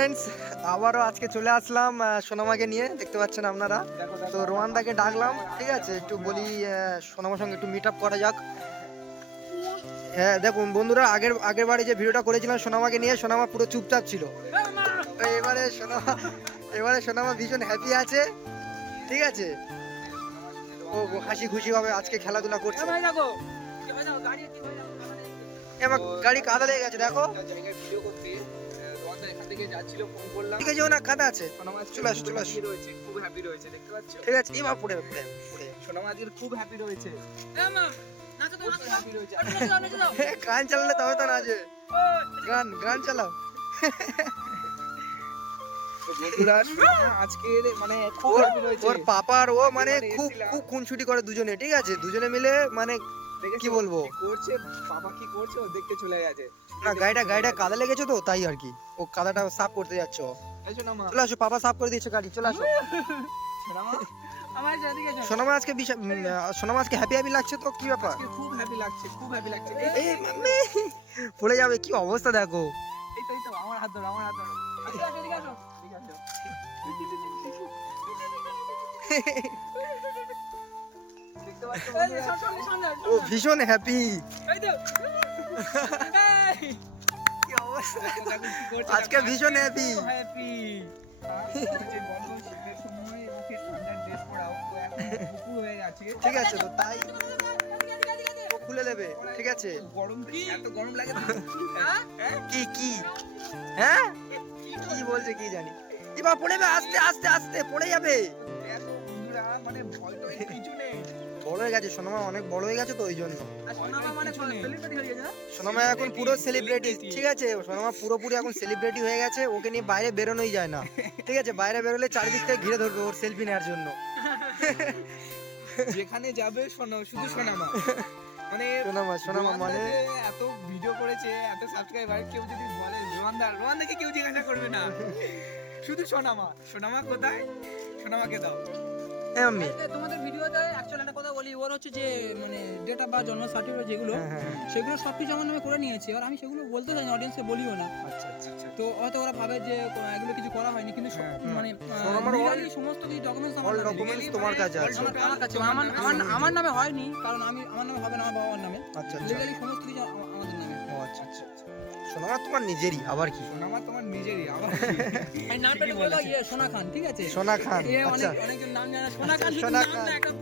Friends, আবারও আজকে চলে আসলাম সোনামাকে নিয়ে। দেখতে পাচ্ছেন আপনারা। তো রোহানদাকে ডাকলাম, ঠিক আছে, একটু বলি সোনামার সঙ্গে একটু মিট আপ করা যাক। হ্যাঁ দেখুন বন্ধুরা, আগের বারে যে ভিডিওটা করেছিলাম সোনামাকে নিয়ে, সোনামা পুরো চুপচাপ ছিল। তো এবারে সোনামা ভীষণ হ্যাপি আছে, ঠিক আছে। ও হাসি খুশি ভাবে আজকে খেলাধুলা করছে। এবার গাড়ি কাদা লেগে গেছে, দেখো। ঠিক আছে, না কাদা আছে, চলে আসো চলে আসো। খুব হ্যাপি রয়েছে, দেখতে পাচ্ছ? ঠিক আছে, এবার পড়ে সোনামা আজকে খুব হ্যাপি রয়েছে। গান চালালে তবে তো নাচবে। গান চালাও। বন্ধুরা আজকে মানে খুব হ্যাপি রয়েছে। ওর পাপা আর ও মানে খুব খুনসুটি করে দুজনে, ঠিক আছে। দুজনে মিলে মানে কি বলবো করছে, বাবা কি করছে ও দেখতে চলে গেছে। না, গাড়িটা কাদা লেগেছে তো তাই আর কি। ও কাদাটা সাফ করতে যাচ্ছে। চলে আসো, পাপা সাফ করে দিয়েছে গাড়ি, চলে আসো। সোনামা আজকে হ্যাপি লাগছে তো, কি ব্যাপার? খুব হ্যাপি লাগছে, খুব হ্যাপি লাগছে। এই মাম্মি পড়ে যাবে, কি অবস্থা দেখো। এই তো আমার হাত ধরো, আমার হাত ধরো। এদিকে আসো, এদিকে আসো। দেখতে পাচ্ছ বন্ধুরা? ও ভীষণ হ্যাপি। কি অবস্থা, আজকে ভীষণ হ্যাপি। হ্যাপি যে বন্ধু শীতের সময় ওকে ঠান্ডার ড্রেস পরাও, তো এখন দুপুর হয়ে গেছে। ঠিক আছে, তো তাই ও খুলে নেবে, ঠিক আছে। গরম কি এত গরম লাগে? কি হ্যাঁ কি বলছে কি জানি। এবার পড়ে যাবে, আস্তে আস্তে আস্তে পড়ে যাবে। এত বন্ধুরা মানে ভয় তো কিছু নেই। বড় হয়ে গেছে সোনামা, অনেক বড় হয়ে গেছে তো ওই জন্য। সোনামা মানে সেলিব্রিটি হয়ে গেছে না? সোনামা এখন পুরো সেলিব্রিটি, ঠিক আছে। সোনামা পুরোপুরি এখন সেলিব্রিটি হয়ে গেছে। ওকে নিয়ে বাইরে বেরোনোই যায় না, ঠিক আছে। বাইরে বেরোলে চারিদিক থেকে ঘিরে ধরবে ওর সেলফি নেওয়ার জন্য। যেখানে যাবে শুধু সোনামা মানে সোনামা মানে এত ভিডিও করেছে, এত সাবস্ক্রাইবার, কেউ যদি বলে রোহানদাকে কেউ জিজ্ঞাসা করবে না, শুধু সোনামা কোথায়, সোনামাকে দাও। আমি তোমাদের ভিডিওতে অ্যাকচুয়ালি একটা কথা বলি, ওর হচ্ছে যে মানে ডেট অফ বার্থ, জন্ম সার্টিফিকেট যেগুলো, সেগুলো সবকিছু আমার নামে করে নিয়েছে। আর আমি সেগুলো বলতে চাই না, অডিয়েন্সকে বলিও না। আচ্ছা আচ্ছা। তো হয়তো ওরা ভাবে যে এগুলো কিছু করা হয়নি, কিন্তু মানে সোনামার legally সমস্ত কিছু ডকুমেন্টস অল ডকুমেন্টস তোমার কাছে আছে। আমার কাছে, আমার নামে হয়নি, কারণ আমার নামে হবে না, আমার বাবার নামে। আচ্ছা আচ্ছা। লিগালি সমস্ত কিছু আমাদের নামে। ও আচ্ছা আচ্ছা। সোনামা তোমার নিজেরই, আবার কি? সোনামা তোমার নিজেরই, আবার এই নামটা বলো, সোনা খান, ঠিক আছে। সোনা খান, আচ্ছা। অনেকজন নাম জানে, সোনা খান শুধু সোনা নাম খান। না, একটা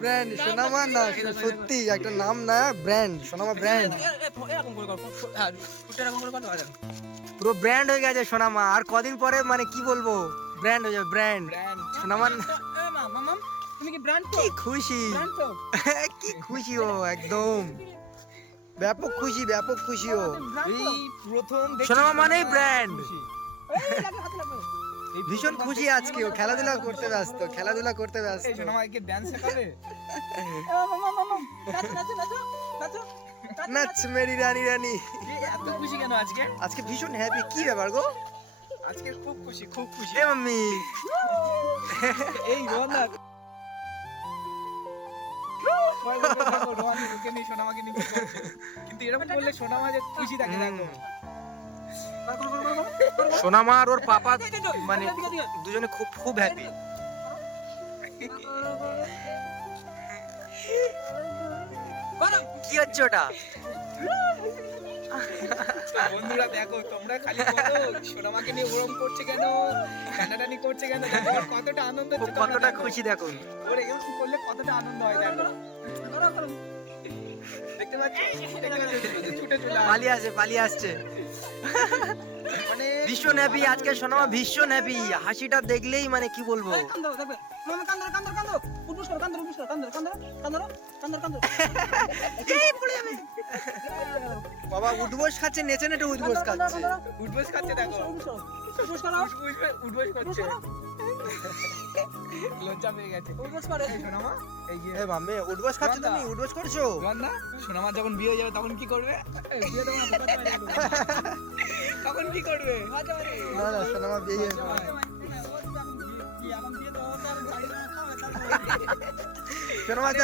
ব্র্যান্ড সোনামা না, সত্যি একটা নাম না, ব্র্যান্ড সোনামা, ব্র্যান্ড। এরকম করে কর, হ্যাঁ এরকম করে কর। পুরো ব্র্যান্ড হয়ে গেছে সোনামা। আর কদিন পরে মানে কি বলবো, ব্র্যান্ড হয়ে যাবে, ব্র্যান্ড সোনামা। মামাম তুমি কি ব্র্যান্ড তো? কি খুশি, ব্র্যান্ড তো? কি খুশি ও, একদম ব্যাপক খুশি ও। এই প্রথম সোনামা মানেই ব্র্যান্ড। এই লাগবে, হাতে লাগবে। ভীষণ খুশি আজকে ও, খেলাধুলা করতে ব্যস্ত। এই সোনামাকে ডান্স শেখাবে? মামাম নাচো নাচো নাচো নাচো নাচ মেরি রানী। এত খুশি কেন আজকে? আজকে ভীষণ হ্যাপি, কি ব্যাপার গো? আজকে খুব খুশি। এ মাম্মি এই রোহানদা সোনামাকে নিয়ে কিন্তু এরকম করলে সোনামা যে খুশি থাকে দেখো। সোনামা আর ওর পাপা মানে দুজনে খুব হ্যাপি। কি হচ্ছে ওটা? বন্ধুরা দেখো, তোমরা খালি বলো সোনামাকে নিয়ে ওরম করছে কেন, টানাটানি করছে কেন, দেখো ওর কতটা আনন্দ হচ্ছে, কতটা খুশি দেখুন। ওর এরকম করলে কতটা আনন্দ হয় দেখো। দেখতে পাচ্ছি ছুটে চলে পালিয়ে আসছে। মানে ভীষণ হ্যাপি আজকে সোনামা, ভীষণ হ্যাপি। হাসিটা দেখলেই মানে কি বলবো। কান্দো দেখবে মামা, কান্দো উঠবস কর, কান্দো এই পড়ে যাবে। বাবা উঠবস খাচ্ছে, নেচে নেটে উঠবস খাচ্ছে। উঠবস খাচ্ছে দেখো, উঠবস করছে, লজ্জা পেয়ে গেছে। উঠবস করে এই সোনামা, এই যে এ মাম্মি উঠবস খাচ্ছ, তুমি উঠবস করছো? রোহানদা, সোনামা যখন বিয়ে হয়ে যাবে তখন কি করবে? বিয়ে দেবো না, তখন কি করবে? না সোনামা বিয়ে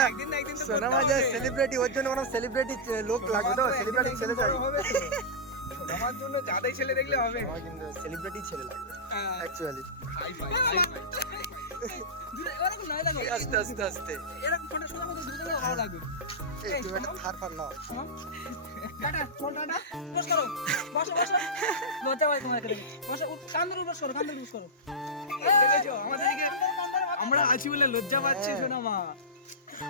একদিন না একদিন তো সোনামা যা সেলিব্রিটি, ওর জন্য কোনো সেলিব্রিটি লোক লাগবে তো, সেলিব্রিটি ছেলে চাই। আমার জন্য যাদের ছেলে দেখলে হবে আমার কিন্তু সেলিব্রিটি ছেলে লাগবে হ্যাঁ, actually. Hi fi, hi fi. এরকম নয় লাগো আস্তে আস্তে আস্তে এরকম ফটো শোনা মতো দুটো দেখলে ভালো লাগবে এই তুমি একটা থার ফার নাও। টাটা চল টাটা বস করো বসো বসো লজ্জা হয় তোমাকে দেখে বসো কান ধরে বস করো কান ধরে বস করো দেখেছো আমাদের দিকে আমরা আছি বলে লজ্জা পাচ্ছে শোনা মা,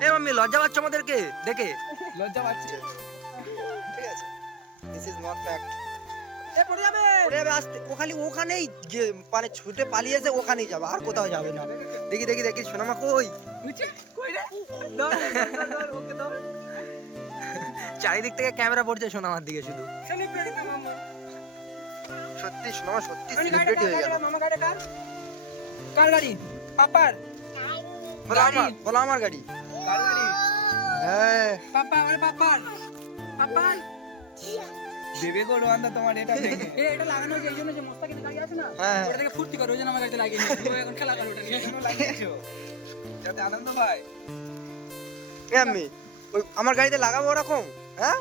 এ মাম্মি লজ্জা পাচ্ছ আমাদেরকে দেখে? লজ্জা পাচ্ছে। ঠিক আছে, দিস ইজ নট ফ্যাক্ট। এ পড়ে যাবে ওরে আবে আস্তে, ও খালি ওখানেই যে মানে ছুটে পালিয়েছে ওখানেই যাবে, আর কোথাও যাবে না। দেখি দেখি দেখি সোনামা কই? বুঝছে কই রে ধর ধর, ধর ওকে ধর। চারিদিক থেকে ক্যামেরা পড়ছে সোনামার দিকে শুধু। সেলিব্রিটি না মামা সত্যি সোনামা সত্যি মানে সেলিব্রিটি হয়ে গেল। মামা গাড়ি কার কার গাড়ি পাপার বলো আমার, বলো আমার গাড়ি। কার গাড়ি? হ্যাঁ পাপা আরে পাপার পাপার দেবে গো রোহানদা তোমার এটা দেখে। এটা লাগানো হয়েছে এই জন্য যে মোস্তাকের গাড়ি আছে না হ্যাঁ। ওটা থেকে ফুর্তি করে ওই জন্য আমার গাড়িতে লাগিয়ে নিয়েছি ও এখন খেলা করে ওটা নিয়ে কেন লাগিয়েছো? যাতে আনন্দ পায়। এ আমি ওই আমার গাড়িতে লাগাবো ওরকম? হ্যাঁ,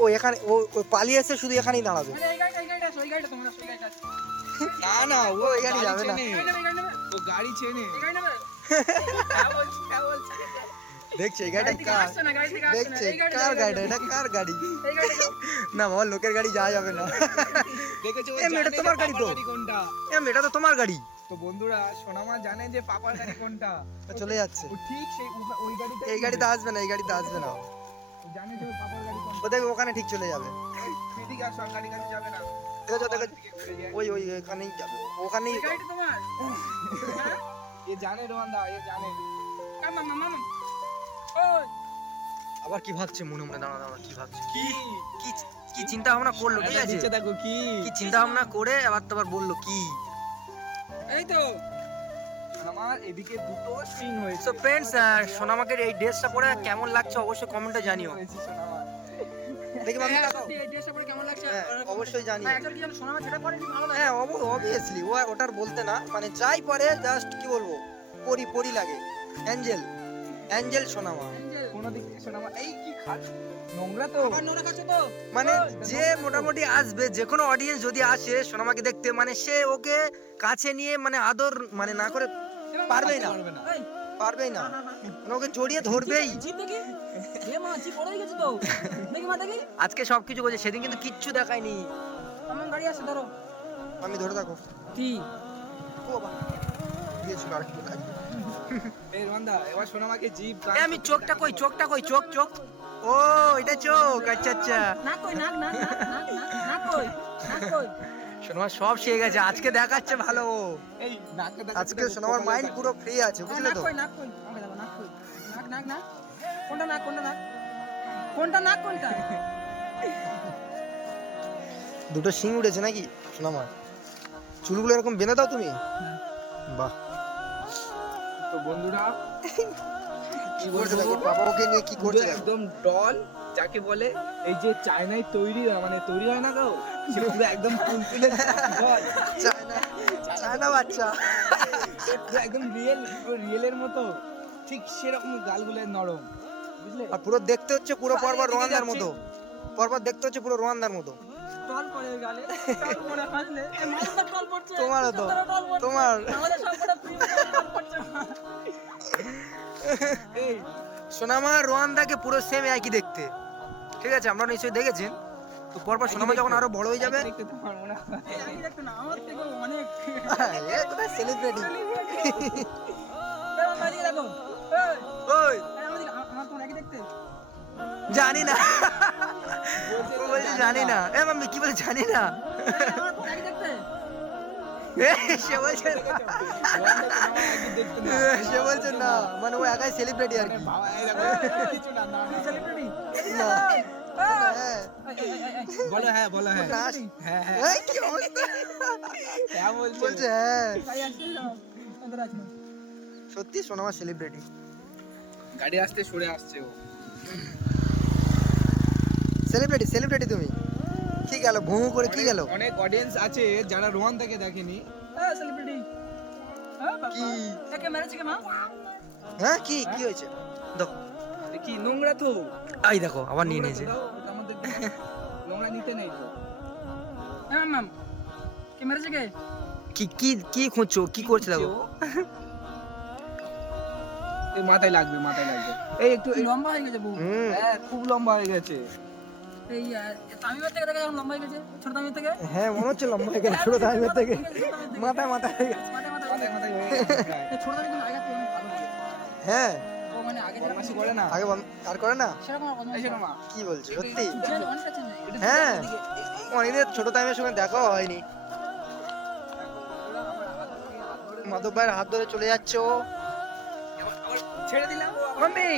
ও এখানে ও পালিয়েছে শুধু এখানেই দাঁড়াবে। আরে এই গাড়িটা আছে, ওই গাড়িটা তোমরা ওই গাড়িটা আছে না না ও এই গাড়ি যাবে না। চেনে। এই গাড়ি নেবে ও গাড়ি চেনে। এই গাড়ি নেবে হ্যাঁ বলছি, হ্যাঁ বলছি। দেখছে এই গাড়িটা গাড়ি থেকে কার? আসছে না গাড়ি থেকে আসছে না দেখছে এই গাড়ি কার গাড়িটা? এটা কার গাড়ি? এই গাড়ি না বাবা, লোকের গাড়ি যাওয়া যাবে না। দেখেছো ও এ, মেয়েটা জানে তোমার যে গাড়ি তো। পাপার গাড়ি কোনটা। এ এটা তো তোমার গাড়ি। তো বন্ধুরা সোনামা জানে যে পাপার গাড়ি কোনটা। ও চলে যাচ্ছে। ও ঠিক সেই ওই গাড়িতে এই গাড়িতে আসবে না, এই গাড়িতে আসবে না। ও জানে যে পাপার গাড়ি কোনটা। ও দেখবে ওখানে ঠিক চলে যাবে। এদিকে আর সরকারি গাড়ি যাবে না। দেখেছো দেখেছো, এদিকে ঘুরে যায়। ওই ওই এখানেই যাবে, ওখানেই। এই গাড়িটা তোমার হ্যাঁ এ জানে রোহানদা, এ জানে। কার মামা মামা ওই আবার কি ভাবছে মনে মনে? দাঁড়া দাঁড়া, কি ভাবছে? কি কি কি চিন্তা ভাবনা করলো? ঠিক আছে, নিচে দেখো কি কি চিন্তা ভাবনা করে আবার তো আবার বললো কি? এই তো আমার এদিকে দুটো সিন হয়েছে। সো ফ্রেন্ডস, সোনামাকে এই ড্রেসটা পরে কেমন লাগছে অবশ্যই কমেন্টে জানিও। হয়েছে সোনামা। দেখি মামি হ্যাঁ, তাকাও। সত্যি এই ড্রেসটা পরে কেমন লাগছে হ্যাঁ, অবশ্যই জানিও। একজন কি জানো সোনামা যেটা পরে কি ভালো লাগে হ্যাঁ অবভিয়াসলি, ও ওটার বলতে না, মানে যাই পরে জাস্ট কি বলবো, পরি পরি লাগে। অ্যাঞ্জেল, অ্যাঞ্জেল সোনামা। অ্যাঞ্জেল কোনো দিক থেকে সোনামা এই কি খাট নোংরা তো। আবার নোনা খাচ্ছে তো মানে ওই, যে মোটামুটি আসবে, যে কোনো অডিয়েন্স যদি আসে সোনামাকে দেখতে, মানে সে ওকে কাছে নিয়ে মানে আদর মানে না করে এবার পারবেই না, পারবে না। এই পারবেই না, মানে ওকে জড়িয়ে ধরবেই। জিপ দেখি এ মা জিপ পড়ে গেছে তো দেখি মা দেখি আজকে সবকিছু করছে, সেদিন কিন্তু কিচ্ছু দেখায়নি। আমার গাড়ি আছে ধরো আমি ধরে থাকো। কি ও বাবা, দিয়েছিল আরেকটু কাজে। এই রোহানদা এবার সোনামাকে জিপ এ আমি চোখটা কই, চোখটা কই, চোখ চোখ। ও এটা চোখ, আচ্ছা আচ্ছা। নাক কই নাক নাক নাক নাক নাক কই নাক কই সোনামা সব শিখে গেছে, আজকে দেখাচ্ছে ভালো ও। এই নাকটা দেখো। আজকে সোনামার মাইন্ড পুরো ফ্রি আছে, বুঝলে নাক তো? কই নাক কই আমাকে দেখো নাক কই নাক নাক নাক কোনটা নাক কোনটা নাক কোনটা নাক কোনটা দুটো শিং উঠেছে নাকি সোনামার? চুলগুলো এরকম বেঁধে দাও তুমি। বাহ, তো বন্ধুরা কি করছে দেখো, বাবা ওকে নিয়ে কি পুরো করছে দেখো। একদম ডল যাকে বলে, এই যে চায়নায় তৈরি মানে তৈরি হয় না গো, সে পুরো একদম তুলতুলে ডল। চায়না, চায়না বাচ্চা। পুরো একদম রিয়েলের মতো, ঠিক সেরকম গালগুলো নরম, বুঝলে? আর পুরো দেখতে হচ্ছে পুরো পর্বত এদিকে রোয়ান্দার যাচ্ছে। মতো, পর্বত দেখতে হচ্ছে পুরো রোয়ান্দার মতো। টল পড়ে গালে টল পড়ে হাসলে এই মানুষটা টল পড়ছে তোমারও তো, তোদেরও টল পড়ছে। তোমার। আমাদের সবকটা প্রিয় টল পড়ছে এই সোনামা রোয়ান্দাকে পুরো সেম একই দেখতে, ঠিক আছে? আমরা নিশ্চয়ই দেখেছেন। তো পরপর সোনামা যখন আরো বড় হয়ে যাবে, দেখতে তোমার মনে হয়। এই আমি দেখতে না আমার থেকে অনেক এ কোথায় সেলিব্রিটি। এবার বাড়ি দেখো এই ওই আমার তো একই দেখতে জানি না, ও বলছে জানি না। এ মাম্মি কি বলে জানি না? আমার তো একই দেখতে এ, সে বলছে না। রোহানদা সোনামা একই দেখতে না। সে বলছে না, মানে ও একাই সেলিব্রিটি আর মানে কি। বাবা, এই দেখো, কিছু না, না, না। সেলিব্রিটি না। এই হ্যাঁ, বলো হ্যাঁ, বলো হ্যাঁ। না, হ্যাঁ, হ্যাঁ, এই কি অবস্থা? হ্যাঁ বলছে। বলছে হ্যাঁ, ভাই আসছে তোদের আছে সত্যি সোনামা সেলিব্রিটি। গাড়ি আসতে সরে আসছে ও। সেলিব্রিটি, সেলিব্রিটি তুমি। কি গেল ভুঁ করে, কি গেল? অনেক অডিয়েন্স আছে যারা রোহানদাকে দেখেনি। এই সেলিব্রিটি হ্যাঁ বাবা কি? একে মেরেছে কে মা হ্যাঁ কি কি হয়েছে? দেখো, কি নোংরা তো। এই দেখো আবার নিয়ে নিয়েছে। দাও, আমাদের দাও। নোংরা নিচে নিতে নেই তো। হ্যাঁ ম্যাম, কে মেরেছে কে? কি কি কি খুঁজছো, কি করছে দেখো? এই মাথায় লাগবে, মাথায় লাগবে। এই একটু লম্বা হয়ে গেছে বহু। হুম, হ্যাঁ, খুব লম্বা হয়ে গেছে। এই তামিমের থেকে দেখা লম্বা হয়ে গেছে, ছোট তামিমের থেকে। হ্যাঁ মনে হচ্ছে লম্বা হয়ে গেছে ছোট তামিমের থেকে, মাথায় মাথায় হয়ে গেছে। মাথায় মাথায় মাথায় মাথায় হয়ে গেছে প্রায়। এই ছোট তামিম কিন্তু আগের থেকে অনেক ভালো হবে। হ্যাঁ ও মানে আগে যেরকম বদমাশি করে না। আগে আর করে না, সেরকম আর এই শোনো মা, কি বলছো সত্যি? অনেকটা চেঞ্জ হয়ে গেছে। হ্যাঁ অনেকদিন ছোট তামিমের সঙ্গে দেখাও হয়নি। মাধব ভাইয়ের হাত ধরে চলে যাচ্ছে ও। ছেড়ে দিলাম। মাম্মি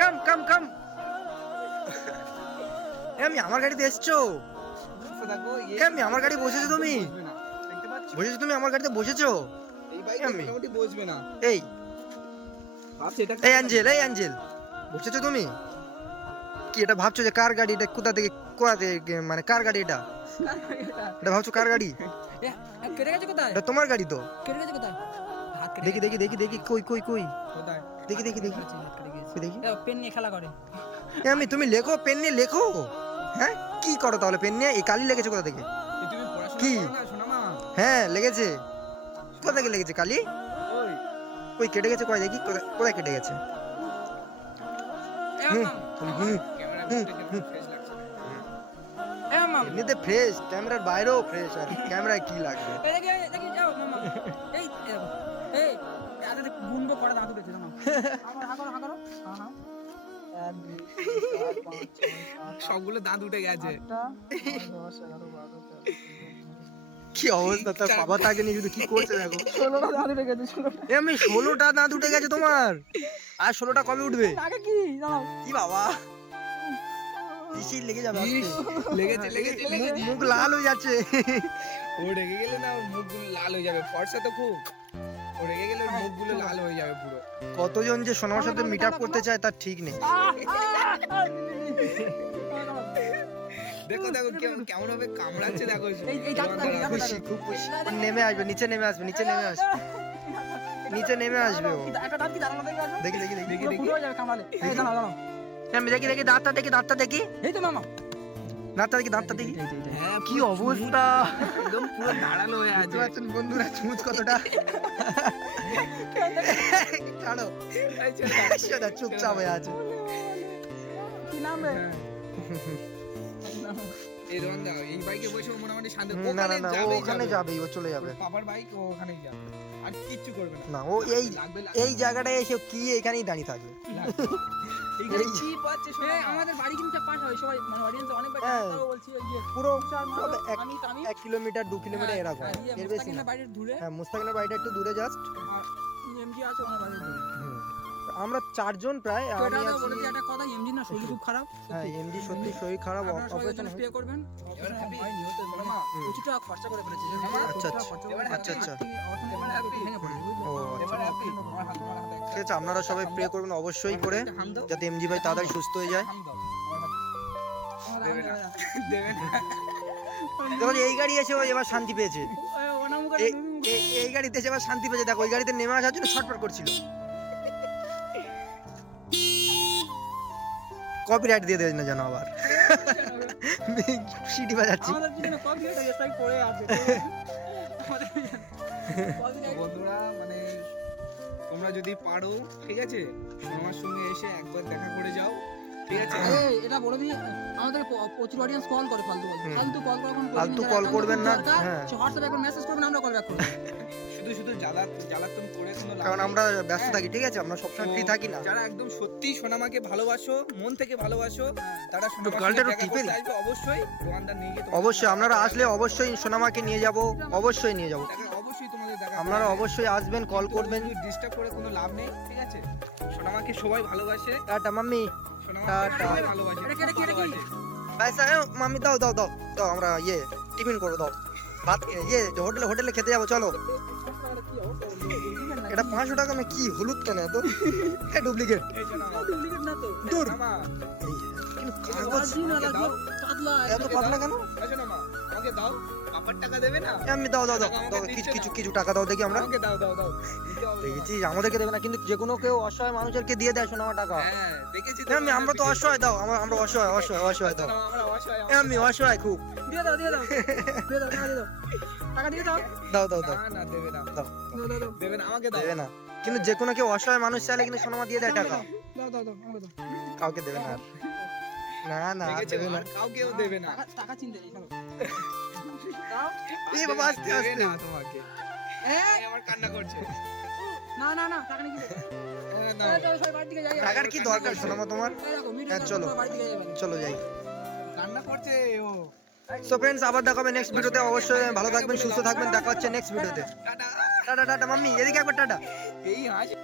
কাম কাম কাম। আমি আমার গাড়িতে এসছো? তো দেখো, আমি আমার গাড়ি বসেছো তুমি? বসবে না। দেখতে পাচ্ছ? বসেছো তুমি আমার গাড়িতে বসেছো? এই বাইক আমি। মোটামুটি বসবে না। এই ভাবছি এটা এই অ্যাঞ্জেল, এই অ্যাঞ্জেল, বসেছো তুমি? কি এটা ভাবছো যে কার গাড়ি? এটা কোথা থেকে মানে কার গাড়ি এটা? এটা ভাবছো কার গাড়ি? কেটে গেছে কোথায়? এটা তোমার গাড়ি তো। কেটে গেছে কোথায়? হাত কেটে দেখি দেখি দেখি দেখি কই কই কই কোথায়? দেখি দেখি দেখি গেছে, হাত কেটে গেছে। কই দেখি। পেন নিয়ে খেলা করে। আমি তুমি লেখো, পেন নিয়ে লেখো। হ্যাঁ কি করো তাহলে পেন নিয়ে? এই কালি লেগেছে কোথা থেকে? এই তুমি পড়াশোনা কি? করো না, শোনো মা। হ্যাঁ লেগেছে। কোথা থেকে লেগেছে কালি? ওই কই কেটে গেছে কই দেখি, কোথায় কেটে গেছে? হুম, হুম, ক্যামেরা হুম, দেখে ফ্রেশ লাগছে। এমনিতে ফ্রেশ, ক্যামেরার বাইরেও ফ্রেশ, আর ক্যামেরায় কি লাগবে? দেখি যাও মামা। এই দেখো, এই আগে দেখ গুন্ডো করে দাঁত উঠেছে জানো। আমার হাগরো হাগরো। হ্যাঁ 1 2 3 4 5 6 7 সবগুলো দাঁত উঠে গেছে। 10 11 12 কি অবস্থা, তার বাবা তাকে নিয়ে শুধু কি করছে দেখো। 16টা দাঁত উঠে গেছে 16টা। আমি 16টা দাঁত উঠে গেছে তোমার, আর 16টা কবে উঠবে? আগে কি জানো? কি বাবা, শিশির লেগে যাবে আজকে। লেগেছে লেগেছে লেগেছে। মুখ লাল হয়ে যাচ্ছে। ও রেগে গেলে না ওর মুখগুলো লাল হয়ে যাবে। ফর্সা তো খুব। ও রেগে গেলে ওর মুখগুলো লাল হয়ে যাবে পুরো। কতজন যে সোনার সাথে মিট আপ করতে চায় তার ঠিক নেই। দেখো দেখো কেমন ভাবে কামড়াচ্ছে দেখো। এই দাঁতটা দেখো, খুশি, খুব খুশি। ও নেমে আসবে, নিচে নেমে আসবে, নিচে নেমে আসবে, নিচে নেমে আসবে ও। একটা দাঁত কি দাঁড়ানো দেখো। দেখি দেখি দেখি পুরো ফুটো হয়ে যাবে কামড়ালে। এই দাঁড়াও দাঁড়াও। আমি দেখি দেখি দাঁতটা দেখি, দাঁতটা দেখি, এই তো মামা। দাঁতটা দেখি, দাঁতটা দেখি। হ্যাঁ, কি অবস্থা একদম পুরো দাঁড়ানো হয়ে দেখতে আছে। পাচ্ছেন বন্ধুরা চুমুচ কতটা। ছাড়ো, এই ছেলেটা। সেটা চুপচাপ হয়ে আছে। কি নাম রে? এই রোহনদা এই বাইকে বসে ও মোটামুটি শান্ত। না না না, ও যাবেই ওখানে যাবে। যাবেই, ও চলে যাবে। বাবার বাইক ও ওখানেই যাবে। আর কিচ্ছু করবে না। না ও এই লাগবে এই জায়গাটায় এসে কি এখানেই দাঁড়িয়ে থাকবে। এইখানে এই- কি পাচ্ছে শোনা এই আমাদের বাড়ি কিন্তু পাশ হয় সবাই মানে অডিয়েন্স অনেক বাড়ি হ্যাঁ। তাও বলছি ওই যে পুরো চার সব মাথা, এক- আমি আমি 1 কিলোমিটার 2 কিলোমিটার এরকম, এর বেশি না। বাড়ির দূরে হ্যাঁ মুস্তাকিনের বাড়িটা একটু দূরে জাস্ট। আর এমজি আছে ওনার বাড়ির দূরে। আমরা 4 জন প্রায়, তো আমি এটা আছি। বলেছি একটা কথা, এমজি না শরীর খুব খারাপ। হ্যাঁ এমডি সত্যি শরীর খারাপ, আপনারা সবাই অপারেশন স্টে করবেন। এবার happy? হয়নি, হতে পারে না। হুম। প্রচুর টাকা খরচা করে ফেলেছে। আচ্ছা, আচ্ছা। এবার আচ্ছা, আচ্ছা। এবার happy? ভেঙে পড়েছে, বুঝলে? ও আচ্ছা। এবার happy? তোমার হাত তোমার হাতে একটা ঠিক আছে, আপনারা সবাই প্রে করবেন অবশ্যই করে, হাম দাও। যাতে এমজি ভাই তাড়াতাড়ি সুস্থ হয়ে যায়। হাম দাও। আমার হাতে। দেবে না। দেবে না। দেখো এই গাড়ি এসে ও এবার শান্তি পেয়েছে। ও নাম করে এই- এই গাড়িতে এসে এবার শান্তি পেয়েছে। দেখো ওই গাড়িতে নেমে আসার জন্য ছটফট করছিল। কপিরাইট দিয়ে দেবে না যেন আবার। সিটি বাজাচ্ছি। আমাদের পিছনে কপিরাইট স্ট্রাইক পড়ে আছে। আমাদের পিছনে copyright- বন্ধুরা মানে তোমরা যদি পারো ঠিক আছে আমার সঙ্গে এসে একবার দেখা করে যাও ঠিক আছে। এই, এটা বলে দিই, আমাদের প্রচুর অডিয়েন্স কল করে ফালতু হুম। ফালতু কল করে ফালতু call করবেন না, হ্যাঁ। হোয়াটসঅ্যাপে একবার মেসেজ করবেন, আমরা কল ব্যাক করব। শুধু শুধু জ্বালাতন করে কোনো লাভ কারণ নেই। আমরা ব্যস্ত থাকি, ঠিক আছে, আমরা সবসময় ফ্রি তো থাকি না। যারা একদম সত্যি সোনামাকে ভালোবাসো মন থেকে ভালোবাসো তারা সোনামার গালটা সঙ্গে একটু দেখা টিপে করতে দিই। আসবে অবশ্যই। রোহানদা নিয়ে গিয়ে তোমাদের অবশ্যই সঙ্গে আপনারা দেখা আসলে অবশ্যই সোনামাকে নিয়ে যাব, অবশ্যই নিয়ে যাব। অবশ্যই তোমাদের দেখা আপনারা অবশ্যই আসবেন, কল করবেন। ডিস্টার্ব করে কোনো লাভ নেই ঠিক আছে। সোনামাকে সবাই ভালোবাসে, টাটা মাম্মি। সোনামাকে টাটা। সবাই ভালোবাসে, এটা কি, এটা কি, এটা কি? ভালোবাসে। পয়সা মাম্মি দাও দাও দাও দাও, আমরা টিফিন করবো, দাও ভাত, হোটেলে খেতে যাবো, চলো। এটা 500 টাকা না, কি হলুদ কেন এত? ডুপ্লিকেট। এই সোনামা, ডুপ্লিকেট না তো। দূর। সোনামা, কিন্তু কাগজ কাগজ না লাগবে, পাতলা এত পাতলা কেন? এই সোনামা, আমাকে আমাকে দাও, পাপার টাকা দেবে না? এমনি দাও দাও দাও আমাকে দাও, দিচ্ছে কিছু না। কিছু টাকা দাও দেখি আমরা। আমাকে দাও দাও দাও, দিতে হবে না। দেখেছিস আমাদেরকে দেবে না, কিন্তু যে কোনো কেউ অসহায় মানুষেরকে দিয়ে দেয় সোনামা টাকা। হ্যাঁ, দেখেছি তো। এমনি আমরা তো অসহায়, দাও আমরা অসহায় অসহায় অসহায় দাও, সোনামা, আমরা অসহায়, এমনি অসহায় খুব। দিয়ে দাও দিয়ে দাও দিয়ে দাও, টাকা দিয়ে দাও, টাকা দিয়ে দাও, দাও দাও দাও না, না, দেবে না, দাও, দাও দাও দাও দেবে না, আমাকে দাও। দেবে না, কিন্তু যে কোনো কেউ অসহায় মানুষ চাইলে কিন্তু সোনামা দিয়ে দেয় টাকা। দাও দাও দাও, আমাকে দাও। কাউকে দেবে না আর। না না আর দেখেছো, দেবে না। আর কাউকেও দেবে না। টাকা চিনতে নেই, চলো দাও। এই বাবা, আস্তে দেবে আস্তে। না তোমাকে। এই আমার কান্না করছে। না না না, টাকা নিয়ে কি দেবে? না, চলো সবাই বাড়ির দিকে যাই। টাকার কি দরকার সোনামা তোমার? এই দেখো, মিডিয়া হ্যাঁ, চলো। বাড়ির দিকে যাবেন। চলো যাই। কান্না করছে ও। সো ফ্রেন্ডস, আবার দেখা হবে নেক্সট ভিডিওতে। অবশ্যই ভালো থাকবেন, সুস্থ থাকবেন, দেখা হচ্ছে নেক্সট ভিডিওতে। টাটা। টাটা টাটা মাম্মি, এদিকে একবার টাটা। এই হাসি।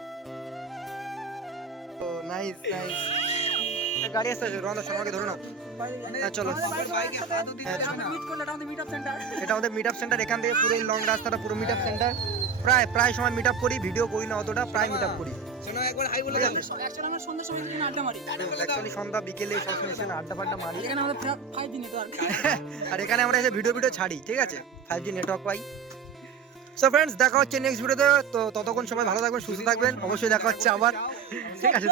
ও নাইস নাইস। গাড়ি আসছে, রোহান সোনামাকে ধরে নাও। হ্যাঁ, চলো। আমার বাইকে হাতও দিতে হ্যাঁ, দেবে না। মিট করলে আমাদের মিট আপ সেন্টার। এটা আমাদের মিট আপ সেন্টার, এখান থেকে পুরো লং রাস্তাটা পুরো মিট আপ সেন্টার। প্রায় সময় মিট আপ করি, ভিডিও করি না অতটা, প্রায় মিট আপ করি। শোনো, একবার হাই বলে ঠিক দাও। আছে। অ্যাকচুয়ালি আমরা সন্ধ্যার সময় এখানে আড্ডা মারি। অ্যাকচুয়ালি সন্ধ্যা বিকেলে সবসময় এসে আড্ডা ফাড্ডা মারি। এখানে আমাদের 5G নেটওয়ার্ক। আর এখানে আমরা এসে ভিডিও ছাড়ি, ঠিক আছে, 5G নেটওয়ার্ক পাই। সো ফ্রেন্ডস, দেখা হচ্ছে নেক্সট ভিডিওতে। তো ততক্ষণ সবাই ভালো থাকবেন, সুস্থ থাকবেন, অবশ্যই দেখা হচ্ছে আবার, ঠিক আছে।